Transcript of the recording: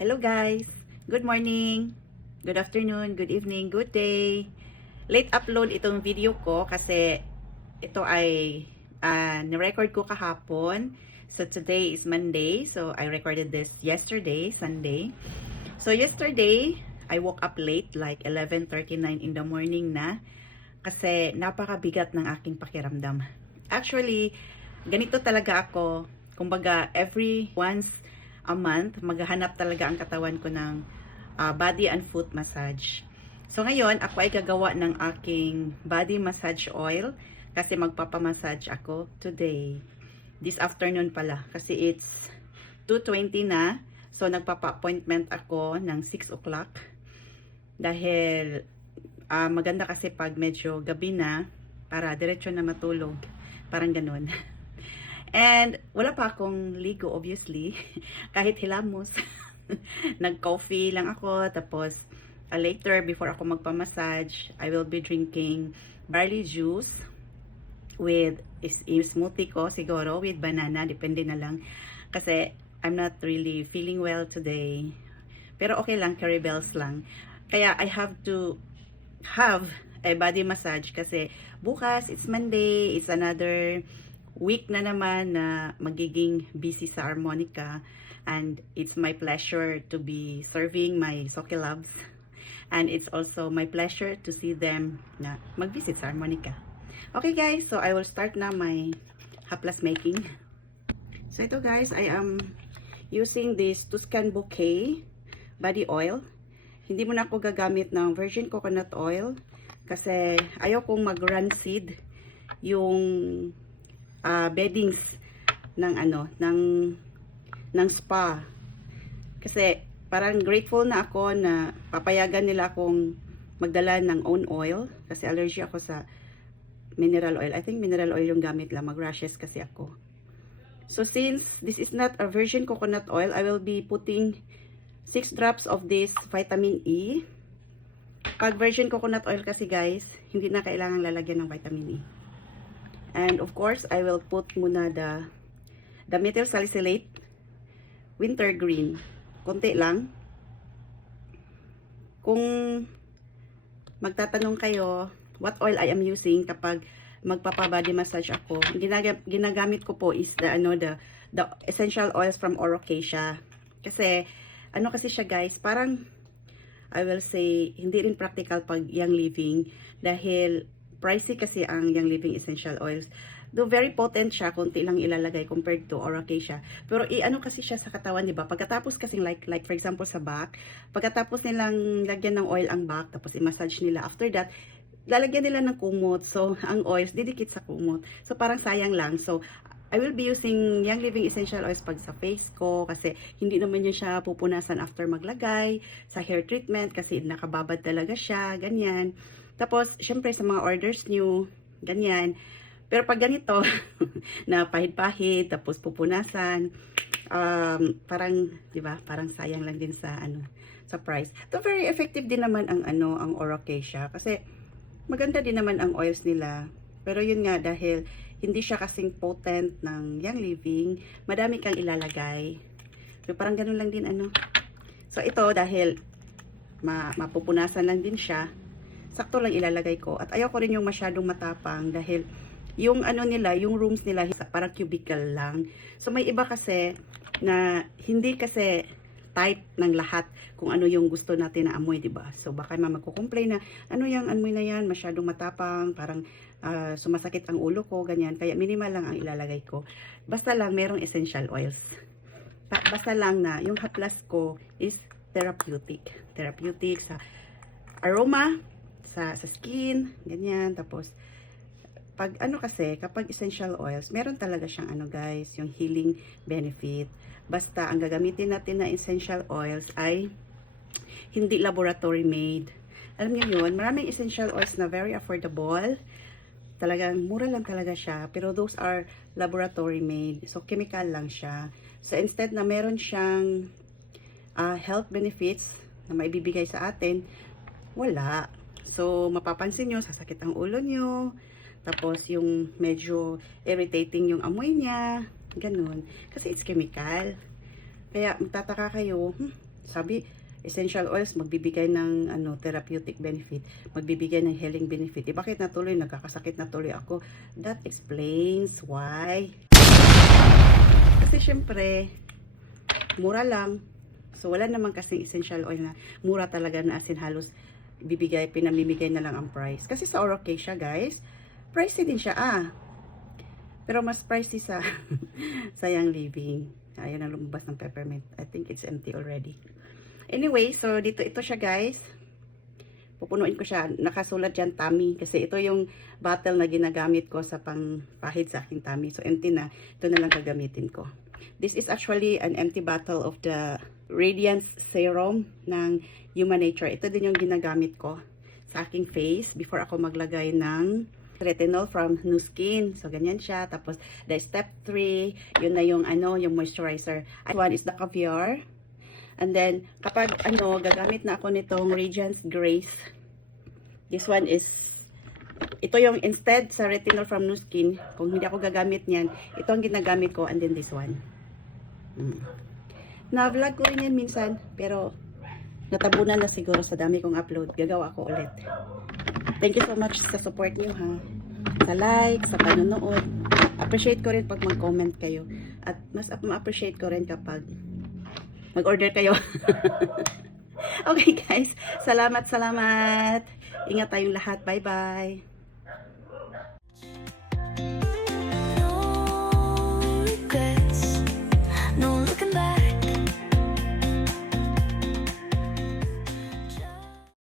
Hello guys! Good morning, good afternoon, good evening, good day. Late upload itong video ko kasi ito ay nirecord ko kahapon. So today is Monday, so I recorded this yesterday, Sunday. So yesterday, I woke up late like 11:39 in the morning na kasi napakabigat ng aking pakiramdam. Actually, ganito talaga ako. Kumbaga, every once a month, maghahanap talaga ang katawan ko ng body and foot massage. So ngayon, ako ay gagawa ng aking body massage oil kasi magpapamassage ako today. This afternoon pala kasi it's 2:20 na. So nagpapa-appointment ako ng 6 o'clock dahil maganda kasi pag medyo gabi na para diretso na matulog. Parang ganun. And wala pa akong ligo obviously. Kahit hilamos. Nag-coffee lang ako. Tapos later before ako magpa-massage, I will be drinking barley juice with smoothie ko siguro with banana. Depende na lang. Kasi I'm not really feeling well today. Pero okay lang, curry bells lang. Kaya I have to have a body massage kasi bukas it's Monday, it's another week na naman na magiging busy sa Harmonica, and it's my pleasure to be serving my Soke Loves, and it's also my pleasure to see them na mag-visit sa Harmonica. Okay guys, so I will start na my haplas making. So ito guys, I am using this Tuscan Bouquet body oil. Hindi mo na ako gagamit ng virgin coconut oil kasi ayaw kong mag-rancid yung beddings ng ng spa. Kasi parang grateful na ako na papayagan nila akong magdala ng own oil kasi allergy ako sa mineral oil. I think mineral oil yung gamit lang, mag-rashes kasi ako. So since this is not a virgin coconut oil, I will be putting 6 drops of this vitamin E. Pag virgin coconut oil kasi guys, hindi na kailangan lalagyan ng vitamin E. And of course, I will put muna the methyl salicylate wintergreen. Konti lang. Kung magtatanong kayo what oil I am using kapag magpapa-body massage ako, ginagamit ko po is the essential oils from Orocasia. Kasi kasi siya guys, parang I will say hindi rin practical pag young living dahil pricey kasi ang Young Living essential oils. Though very potent siya, konti lang ilalagay compared to Orocasia. Pero kasi siya sa katawan, 'di ba? Pagkatapos kasi like for example sa back, pagkatapos nilang lagyan ng oil ang back, tapos i-massage nila. After that, lalagyan nila ng kumot. So, ang oils didikit sa kumot. So, parang sayang lang. So, I will be using Young Living essential oils pag sa face ko kasi hindi naman yun siya pupunasan after maglagay. Sa hair treatment kasi nakababad talaga siya, ganyan. Tapos, syempre sa mga orders nyo, ganyan. Pero pag ganito, na pahid-pahid, tapos pupunasan, parang, di ba, parang sayang lang din sa, sa price. So, very effective din naman ang, ang Orocasia. Kasi, maganda din naman ang oils nila. Pero yun nga, dahil hindi siya kasing potent ng Young Living, madami kang ilalagay. So, parang ganun lang din, So, ito, dahil mapupunasan lang din siya, sakto lang ilalagay ko. At ayaw ko rin yung masyadong matapang dahil yung nila, yung rooms nila, parang cubicle lang. So may iba kasi na hindi kasi type ng lahat kung ano yung gusto natin na amoy, 'di ba? So baka magko-complain na yung amoy na yan, masyadong matapang, parang sumasakit ang ulo ko, ganyan. Kaya minimal lang ang ilalagay ko. Basta lang merong essential oils. Basta lang na yung haplas ko is therapeutic. Therapeutic sa aroma, sa skin, ganyan. Tapos, pag kasi, kapag essential oils, meron talaga siyang guys, yung healing benefit. Basta, ang gagamitin natin na essential oils ay hindi laboratory made. Alam niyo yun, maraming essential oils na very affordable. Talagang, mura lang talaga siya. Pero those are laboratory made. So, chemical lang siya. So, instead na meron siyang health benefits na maibibigay sa atin, wala. So, mapapansin nyo, sasakit ang ulo nyo. Tapos, yung medyo irritating yung amoy niya. Ganun. Kasi it's chemical. Kaya, magtataka kayo, Sabi, essential oils magbibigay ng therapeutic benefit, magbibigay ng healing benefit. Bakit natuloy nagkakasakit na tuloy ako? That explains why. Kasi syempre, mura lang. So wala naman kasi essential oil na mura talaga na as in halos pinamimigay na lang ang price. Kasi sa Orocasia, guys, pricey din siya pero mas pricey sa Sayang Living. Ayun ang lumabas ng peppermint. I think it's empty already. Anyway, so ito siya, guys. Pupunuin ko siya. Nakasulat dyan tummy. Kasi ito yung bottle na ginagamit ko sa pangpahid sa aking tummy. So empty na. Ito na lang gagamitin ko. This is actually an empty bottle of the Radiance Serum ng Human Nature. Ito din yung ginagamit ko sa aking face before ako maglagay ng retinol from Nu Skin. So, ganyan siya. Tapos, the step 3, yun na yung yung moisturizer. One is the Caviar. And then, kapag gagamit na ako nitong Radiance Grace. This one is, ito yung instead sa retinol from Nu Skin. Kung hindi ako gagamit niyan, ito ang ginagamit ko. And then this one. Na-vlog ko rin yan minsan. Pero, natabunan na siguro sa dami kong upload. Gagawa ko ulit. Thank you so much sa support niyo, ha. Sa like, sa panonood. Appreciate ko rin pag mag-comment kayo. At mas ma-appreciate ko rin kapag mag-order kayo. Okay, guys. Salamat. Ingat tayong lahat. Bye-bye.